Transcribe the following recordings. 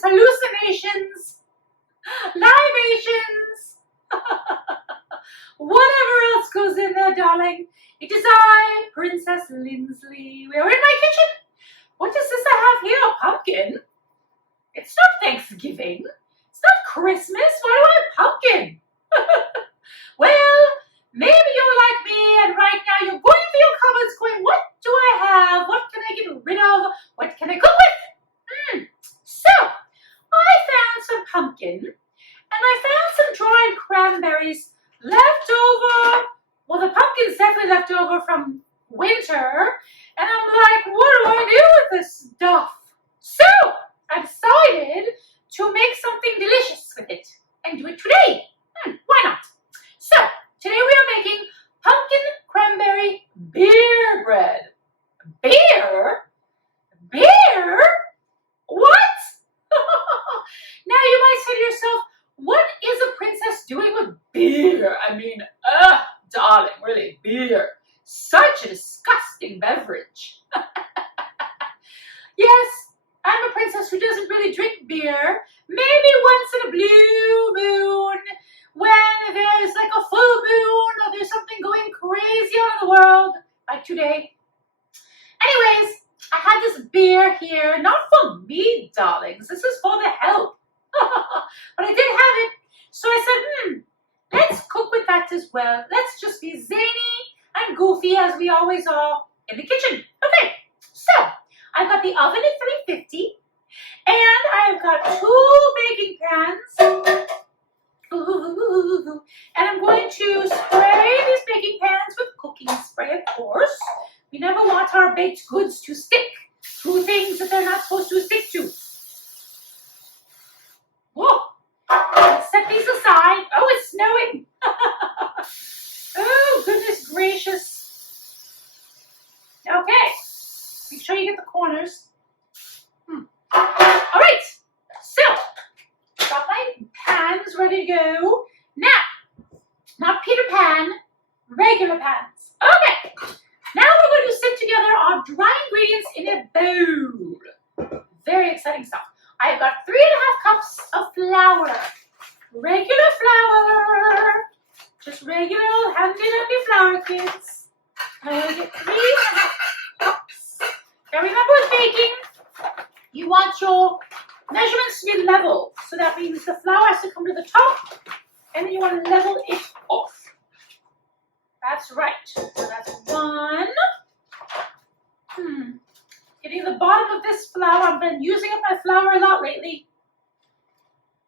hallucinations, hallucinations, libations, whatever else goes in there, darling. It is I, Princess Lindsley. We are in my kitchen. What is this I have here? A pumpkin? It's not Thanksgiving. It's not Christmas. Why do I have pumpkin? Well, maybe you're like me, and right now you're going through your cupboards going, what do I have? What can I get rid of? What can I cook with? So, I found some pumpkin, and I found some dried cranberries left over. Well, the pumpkin's definitely left over from winter, and I'm like, what do I do with this stuff? So, I decided to make something delicious with it, and do it today. Why not? So, today we are making pumpkin cranberry beer bread. Beer? Beer? What? Now you might say to yourself, what is a princess doing with beer? I mean, darling, really, beer. Such a disgusting beverage. Yes, I'm a princess who doesn't really drink beer. Maybe once in a blue moon, when there's like a full moon or there's something going crazy on in the world, like today. Anyways, I had this beer here, not for me, darlings. This is for the help. But I did have it, so I said, let's cook with that as well. Let's just be zany and goofy as we always are in the kitchen. Okay, so I've got the oven at 350, and I've got 2 baking pans. And I'm going to spray these baking pans with cooking spray, of course. We never want our baked goods to stick to things that they're not supposed to stick to. Whoa. Let's set these aside. Oh, it's snowing. Oh, goodness gracious. Okay. Make sure you get the corners. All right. So, got my pans ready to go. Now, not Peter Pan, regular pans. Okay. Now we're going to sit together our dry ingredients in a bowl. Very exciting stuff. I've got 3.5 cups of flour. Regular flour. Just regular old handy-dandy flour, kids. I'm going to get 3.5 cups. Now remember with baking, you want your measurements to be level. So that means the flour has to come to the top, and then you want to level it off. That's right. So that's 1. Getting the bottom of this flour. I've been using up my flour a lot lately.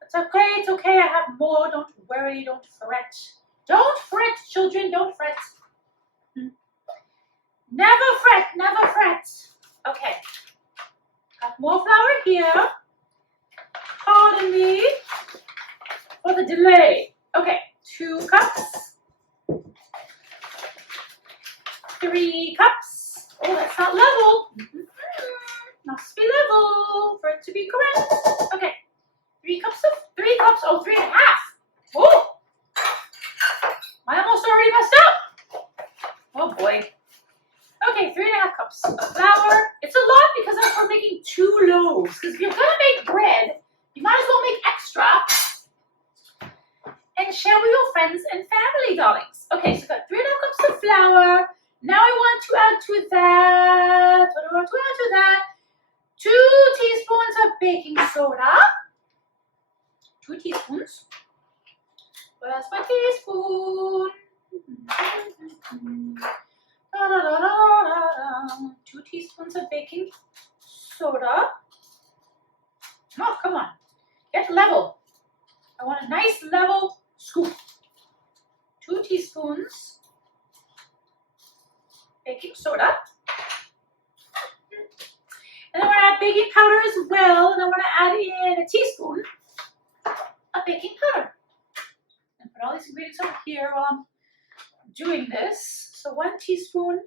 It's okay. It's okay. I have more. Don't worry. Don't fret. Don't fret, children. Don't fret. Never fret. Never fret. Okay. Got more flour here. Pardon me for the delay. Okay. 2 cups. 3 cups. Oh, that's not level. Must be level for it to be correct. Okay. 3 cups. Oh, 3.5. Oh. I almost already messed up. Oh boy. Okay, 3.5 cups of flour. It's a lot because we're making 2 loaves. Because if you're gonna make bread, you might as well make extra and share with your friends and family, darlings. Okay, so I've got 3.5 cups of flour. Now I want to add to that, what do I want to add to that? 2 teaspoons of baking soda. 2 teaspoons. Where's my teaspoon? 2 teaspoons of baking soda. Oh, come on. Get level. I want a nice level scoop. 2 teaspoons baking soda. And I want to add baking powder as well. And I want to add in a teaspoon of baking powder. And put all these ingredients over here while I'm doing this. So 1 teaspoon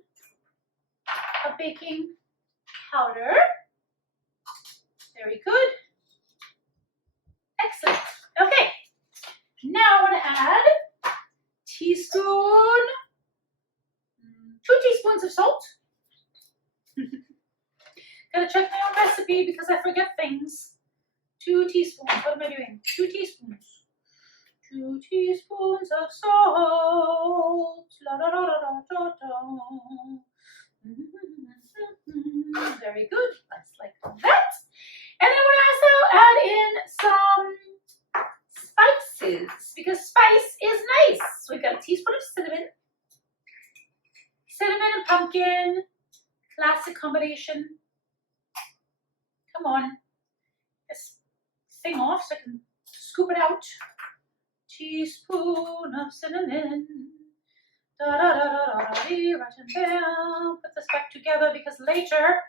of baking powder. Very good. Excellent. Okay. Now I want to add teaspoon, 2 teaspoons of salt. Gotta check my own recipe because I forget things. 2 teaspoons. What am I doing? 2 teaspoons. 2 teaspoons of salt. La, la, la, la, la, la. Very good. That's like that. And then we'll also add in some spices because spice is nice. So we've got a teaspoon of cinnamon. Cinnamon and pumpkin. Classic combination. Come on. This thing off so I can scoop it out. Teaspoon of cinnamon. Da da da da da da. Right in there. Put this back together because later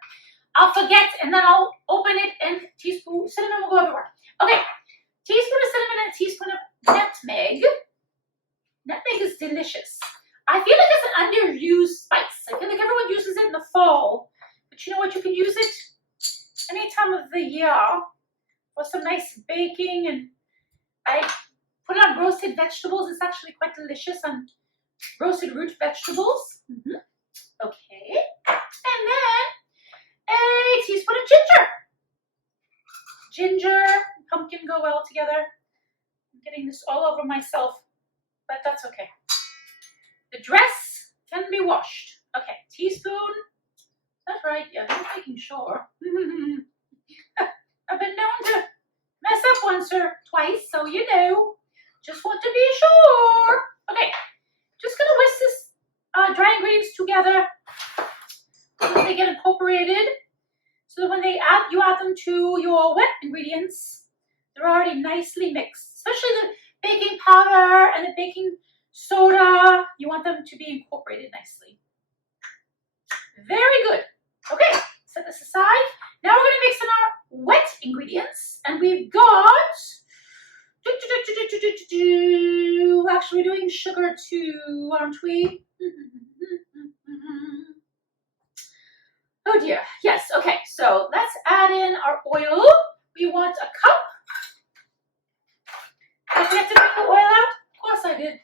I'll forget and then I'll open it and teaspoon cinnamon will go everywhere. Okay, teaspoon of cinnamon and a teaspoon of nutmeg. Nutmeg is delicious. I feel like it's an underused spice. I feel like everyone uses it in the fall, but you know what? You can use it any time of the year for some nice baking. And I put it on roasted vegetables. It's actually quite delicious on roasted root vegetables. Okay, and then a teaspoon of ginger. Ginger and pumpkin go well together. I'm getting this all over myself, but that's okay. The dress can be washed. Okay, teaspoon. That's right, yeah, I'm making sure. I've been known to mess up once or twice, so you know. Just want to be sure. Okay, just gonna whisk this dry ingredients together so that they get incorporated. So that when you add them to your wet ingredients, they're already nicely mixed. Especially the baking powder and the baking soda, you want them to be incorporated nicely. Very good. Okay, set this aside. Now we're going to mix in our wet ingredients, and we've got. Actually, we're doing sugar too, aren't we? Oh dear. Yes. Okay. So let's add in our oil. We want a cup. Did I forget to bring the oil out? Of course I did.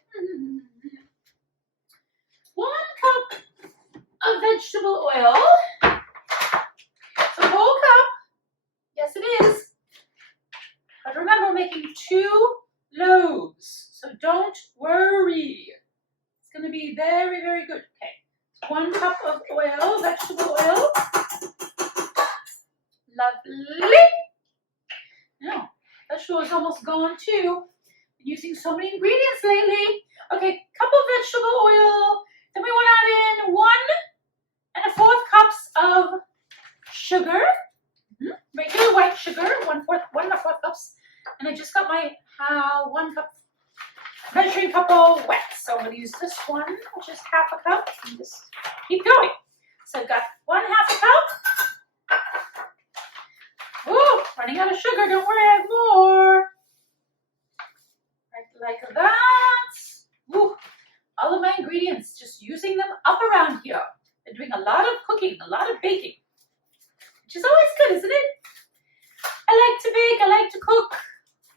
1 cup of vegetable oil. It's a whole cup. Yes, it is. But remember, we're making 2 loaves. So don't worry. It's going to be very, very good. Okay. 1 cup of oil, vegetable oil. Lovely. Now, vegetable is almost gone too. Been using so many ingredients lately. Okay, cup of vegetable oil. Then we want to add in 1 1/4 cups of sugar. Regular white sugar, 1 1/4 cups. And I just got my 1 cup measuring cup all wet. So I'm going to use this one, which is 1/2 cup, and just keep going. So I've got 1/2 cup. Ooh, running out of sugar. Don't worry, I have more. Right like that. Ooh, all of my ingredients, just using them up around here. Been doing a lot of cooking, a lot of baking, which is always good, isn't it? I like to bake, I like to cook. I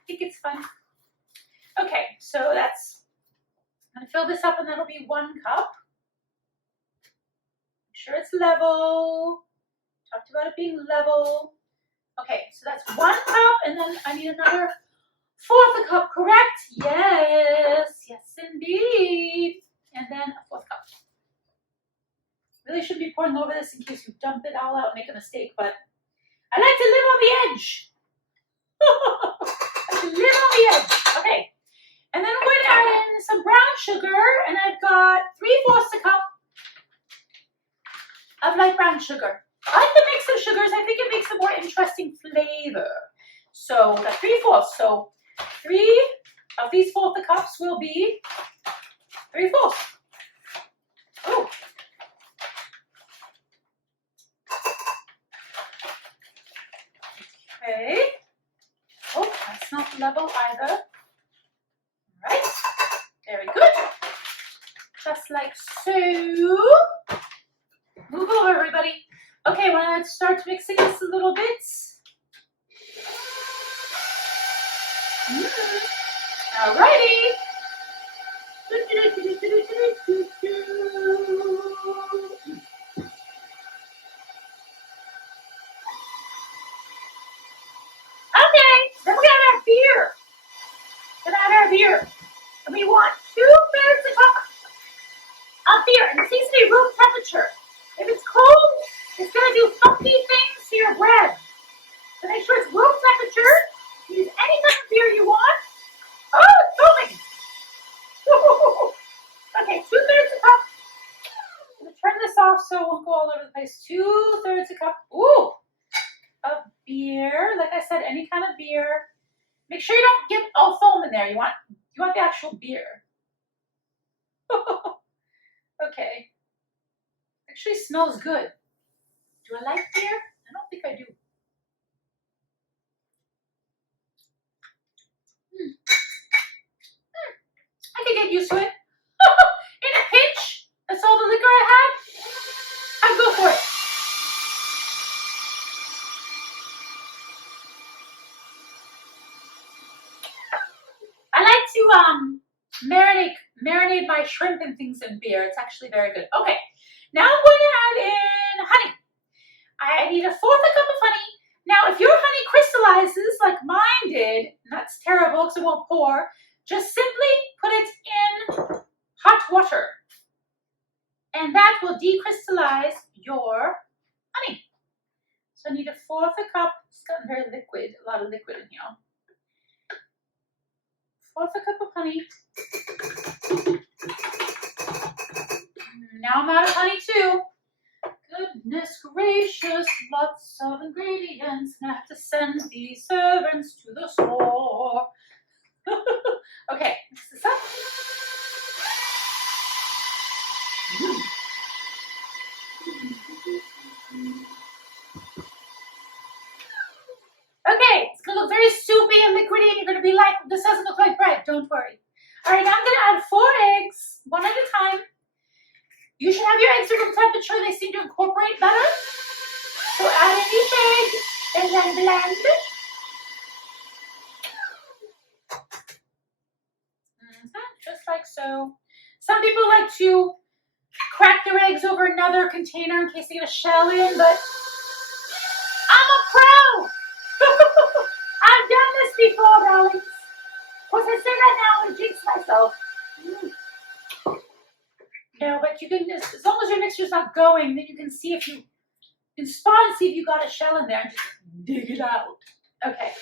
think it's fun. Okay, so that's, I'm gonna fill this up and that'll be 1 cup. Make sure it's level. Talked about it being level. Okay, so that's 1 cup and then I need another 1/4 cup, correct? Yes, yes indeed. And then a 4th cup. Really shouldn't be pouring over this in case you dump it all out and make a mistake, but I like to live on the edge. I should live on the edge. Okay. And then I'm going to add in some brown sugar, and I've got 3/4 cup of light brown sugar. I like the mix of sugars. I think it makes a more interesting flavor. So I've got 3/4. So 3 of these 1/4 cups will be 3/4. Oh. Okay. Oh, that's not level either. All right. Very good. Just like so. Move over, everybody. Okay, when I start mixing this a little bit. Alrighty. Okay. gonna do funky things to your bread. So make sure it's room temperature. Use any kind of beer you want. Oh, it's foaming. Okay, 2/3 a cup. I'm gonna turn this off so it won't go all over the place. 2/3 a cup. Ooh, of beer. Like I said, any kind of beer. Make sure you don't get all foam in there. You want the actual beer. Okay. Actually smells good. Do I like beer? I don't think I do. I can get used to it. In a pinch, that's all the liquor I had. I'd go for it. I like to marinate my shrimp and things in beer. It's actually very good. Okay, now I'm going to add in honey. I need 1/4 a cup of honey. Now, if your honey crystallizes like mine did, and that's terrible because it won't pour, just simply put it in hot water. And that will decrystallize your honey. So I need 1/4 a cup. It's gotten very liquid, a lot of liquid in here. 1/4 a cup of honey. Now I'm out of honey too. Goodness gracious, lots of ingredients. I'm gonna have to send these servants to the store. Okay, mix this up. Okay, it's gonna look very soupy and liquidy, and you're gonna be like, this doesn't look like bread. Don't worry. All right, now I'm gonna add 4 eggs, one at a time. You should have your eggs at room temperature. They seem to incorporate better. So add in each egg and then blend. Just like so. Some people like to crack their eggs over another container in case they get a shell in, but I'm a pro. I've done this before, darlings. Of course, I say that now and jinx myself. No, but you can, as long as your mixture's not going, then you can see if you can spot and see if you got a shell in there and just dig it out. Okay.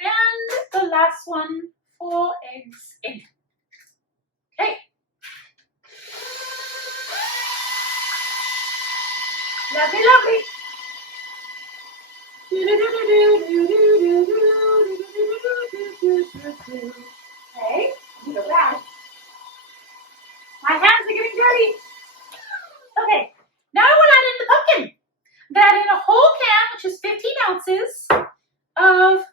And the last one, 4 eggs in. Okay. Lovely, lovely. Okay, look at that. My hands are getting dirty. Okay, now I want to add in the pumpkin. I'm going to add in a whole can, which is 15 ounces of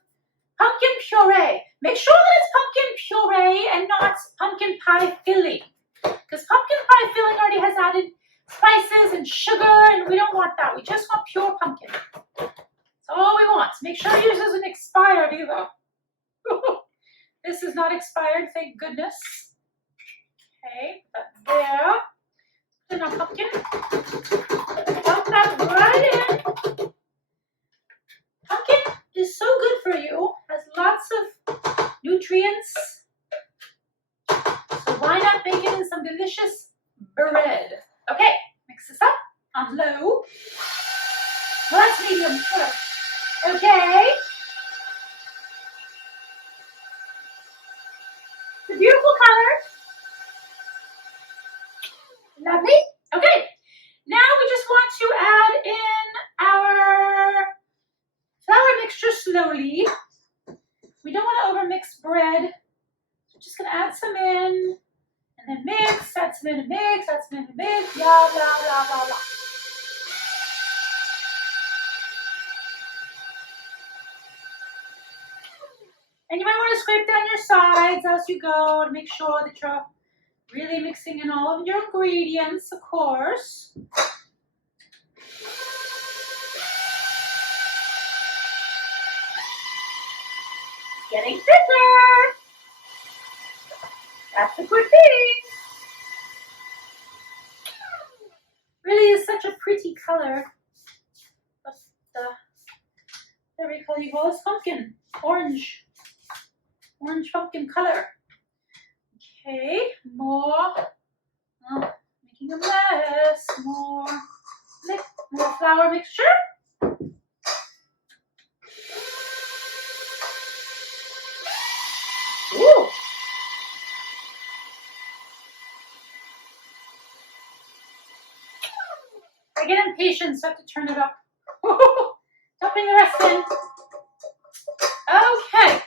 pumpkin puree. Make sure that it's pumpkin puree and not pumpkin pie filling, because pumpkin pie filling already has added spices and sugar, and we don't want that. We just want pure pumpkin. That's all we want. Make sure yours isn't expired either. This is not expired, thank goodness. Okay, put that there. Put in our pumpkin. Dump that right in. Pumpkin is so good for you. Has lots of nutrients. So why not bake it in some delicious bread? Okay, mix this up on low. Well, that's medium. Okay. It's a beautiful color. Lovely. Okay. Now we just want to add in our flour mixture slowly. We don't want to overmix bread. So we're just going to add some in. And then mix, add some in and mix, add some in and mix, blah, blah, blah, blah, blah. And you might want to scrape down your sides as you go to make sure that you're really mixing in all of your ingredients, of course. Getting thicker. That's a good thing. Really is such a pretty color. What's the very color you call this? Pumpkin. Orange pumpkin color. Okay, more. Oh, making a mess. More flour mixture. Ooh. I get impatient, so I have to turn it up. Dumping the rest in. Okay.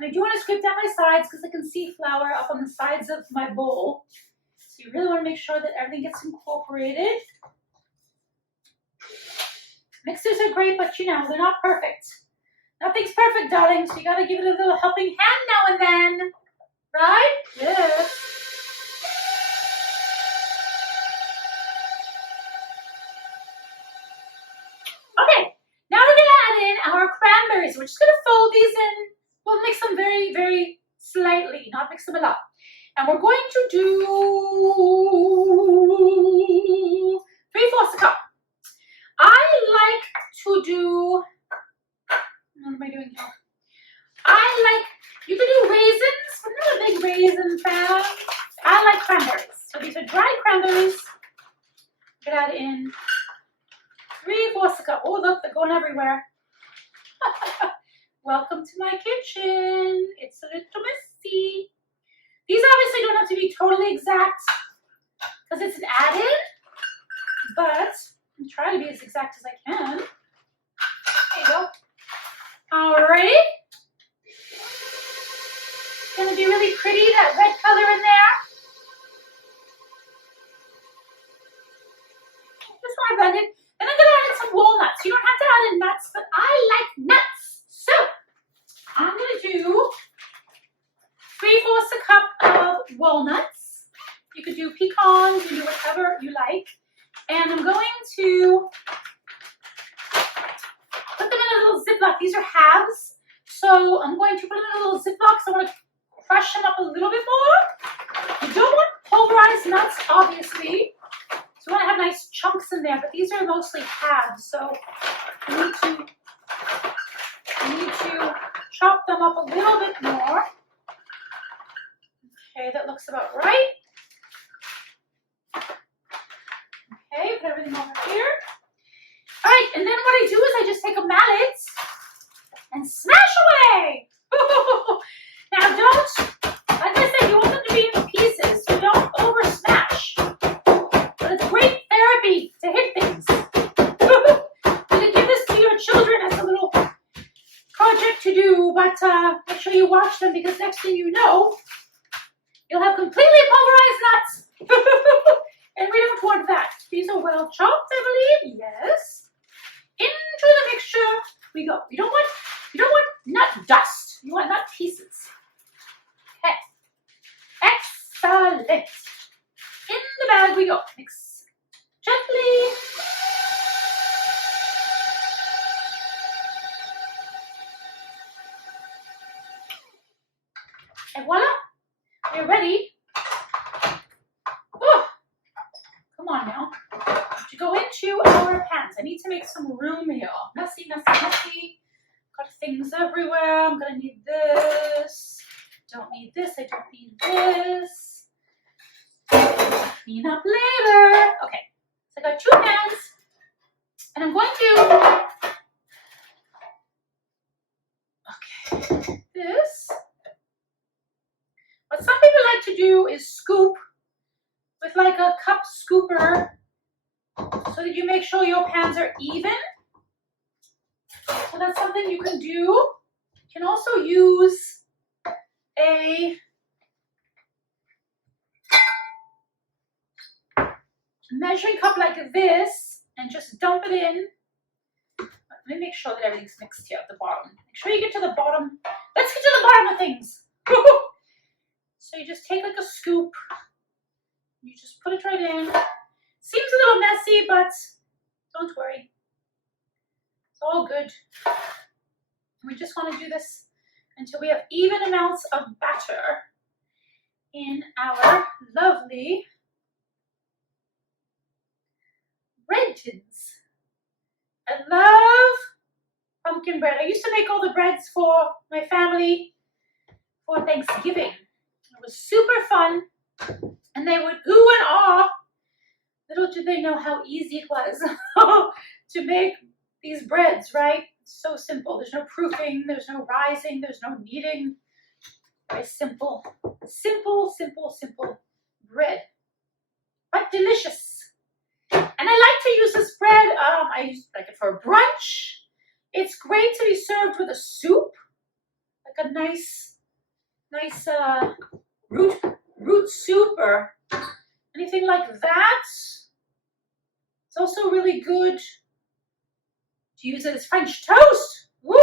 I do want to scrape down my sides because I can see flour up on the sides of my bowl. So you really want to make sure that everything gets incorporated. Mixers are great, but you know, they're not perfect. Nothing's perfect, darling, so you got to give it a little helping hand now and then. Right? Yes. Okay, now we're going to add in our cranberries. We're just going to fold these in. We'll mix them very, very slightly, not mix them a lot. And we're going to do 3/4 a cup. I like to do, what am I doing here? You can do raisins. I'm not a big raisin fan. I like cranberries. So these are dried cranberries. You can add in 3/4 a cup. Oh, look, they're going everywhere. Welcome to my kitchen. It's a little messy. These obviously don't have to be totally exact because it's an add-in, but I'm trying to be as exact as I can. There you go. Alrighty. It's going to be really pretty, that red color in there. Just want to blend it. Then I'm going to add in some walnuts. You don't have to add in nuts, but I like nuts. So I'm going to do 3/4 a cup of walnuts. You could do pecans, you can do whatever you like. And I'm going to put them in a little Ziploc. These are halves. So I'm going to put them in a little Ziploc. So I want to crush them up a little bit more. You don't want pulverized nuts, obviously. So you want to have nice chunks in there, but these are mostly halves. So you need to chop them up a little bit more. Okay, that looks about right. Okay, put everything over here. All right, and then what I do is I just take a mallet and smash away. Now don't, like I said, you want them to be in pieces, so don't over smash. But it's great therapy to hit things. You can give this to your children as a little project to do, but make sure you watch them because next thing you know, you'll have completely pulverized nuts. And we don't want that. These are well chopped, I believe. Yes. Into the mixture we go. You don't want nut dust. You want nut pieces. Okay. Excellent. In the bag we go. Mix gently. And voila. We're ready. Oh, come on now. To go into our pans. I need to make some room here. Messy, messy, messy. Got things everywhere. I'm gonna need this. Don't need this. I don't need this. Clean up later. Okay. So I got 2 pans. And I'm going to. Okay. This. What some people like to do is scoop with like a cup scooper so that you make sure your pans are even. So that's something you can do. You can also use a measuring cup like this and just dump it in. Let me make sure that everything's mixed here at the bottom. Make sure you get to the bottom. Let's get to the bottom of things. So you just take like a scoop, you just put it right in. Seems a little messy, but don't worry. It's all good. We just want to do this until we have even amounts of batter in our lovely bread tins. I love pumpkin bread. I used to make all the breads for my family for Thanksgiving. It was super fun, and they would ooh and ah. Little did they know how easy it was to make these breads, right? It's so simple. There's no proofing, there's no rising, there's no kneading. Very simple, simple, simple, simple bread, but delicious. And I like to use this bread. I like it for brunch. It's great to be served with a soup, like a nice root soup or anything like that. It's also really good to use it as French toast. Woo!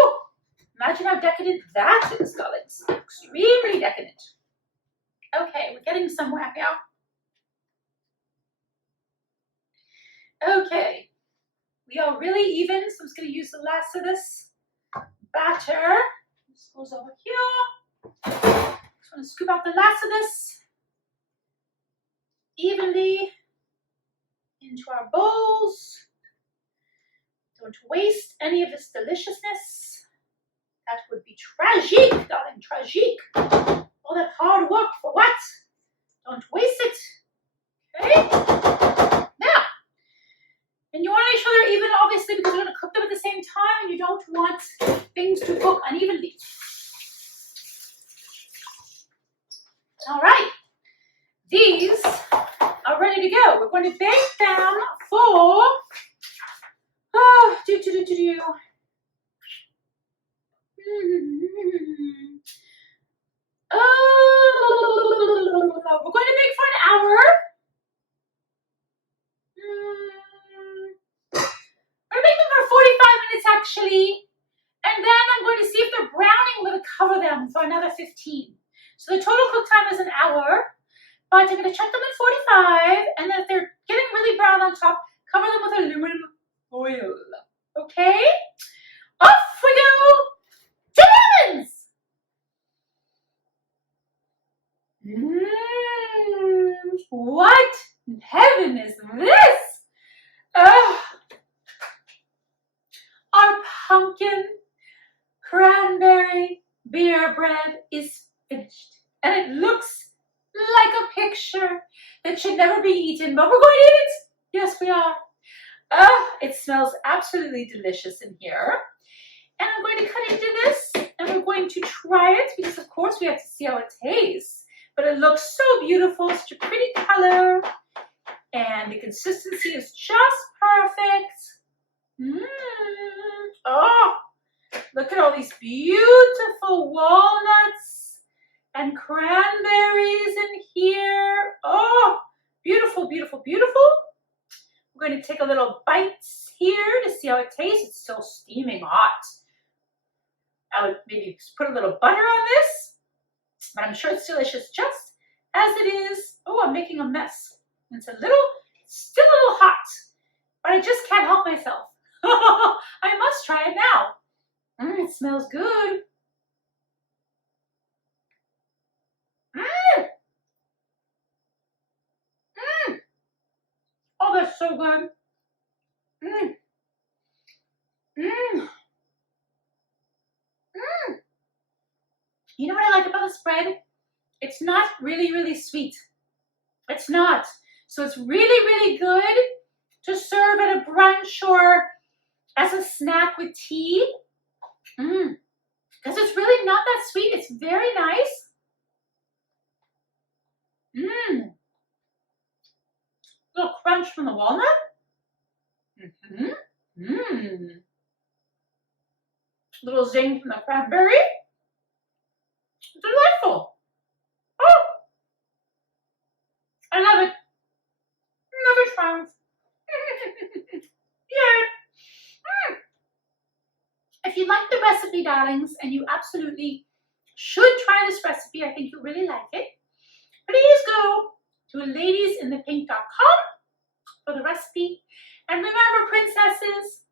Imagine how decadent that is, darlings. Extremely decadent. Okay, we're getting somewhere now. Okay, we are really even, so I'm just going to use the last of this batter. This goes over here. Just want to scoop out the last of this evenly into our bowls. Don't waste any of this deliciousness. That would be tragic, darling, tragic. All that hard work for what? Don't waste it. Okay? Now, and you want to make sure they're even, obviously, because you're going to cook them at the same time, and you don't want things to cook unevenly. All right. These are ready to go. We're going to bake them for, we're going to bake for an hour. We're going to make them for 45 minutes actually. And then I'm going to see if they're browning. I'm going to cover them for another 15. So the total cook time is an hour. But I'm going to check them at 45. And then if they're getting really brown on top, cover them with aluminum foil. Okay? Off we go to the ovens! What in heaven is this? Our pumpkin cranberry beer bread is finished. And it looks like a picture that should never be eaten, but we're going to eat it. Yes, we are. It smells absolutely delicious in here. And I'm going to cut into this, and we're going to try it, because of course we have to see how it tastes. But it looks so beautiful, such a pretty color, and the consistency is just perfect. Oh, look at all these beautiful walnuts and cranberries in here. Oh, beautiful, beautiful, beautiful. We're going to take a little bites here to see how it tastes. It's still steaming hot. I would maybe put a little butter on this, but I'm sure it's delicious just as it is. Oh, I'm making a mess. It's still a little hot, but I just can't help myself. I must try it now. It smells good. Oh, that's so good. You know what I like about this bread? It's not really, really sweet. It's not. So it's really, really good to serve at a brunch or as a snack with tea. Because it's really not that sweet. It's very nice. Little crunch from the walnut. Little zing from the cranberry. Delightful. Oh, I love it. Never triumph. Yay. If you like the recipe, darlings, and you absolutely should try this recipe, I think you'll really like it, please go to ladiesinthepink.com for the recipe. And remember, princesses,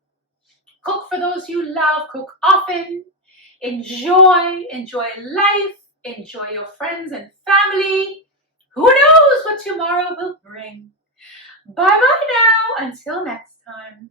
cook for those you love, cook often, enjoy life, enjoy your friends and family. Who knows what tomorrow will bring? Bye-bye now. Until next time.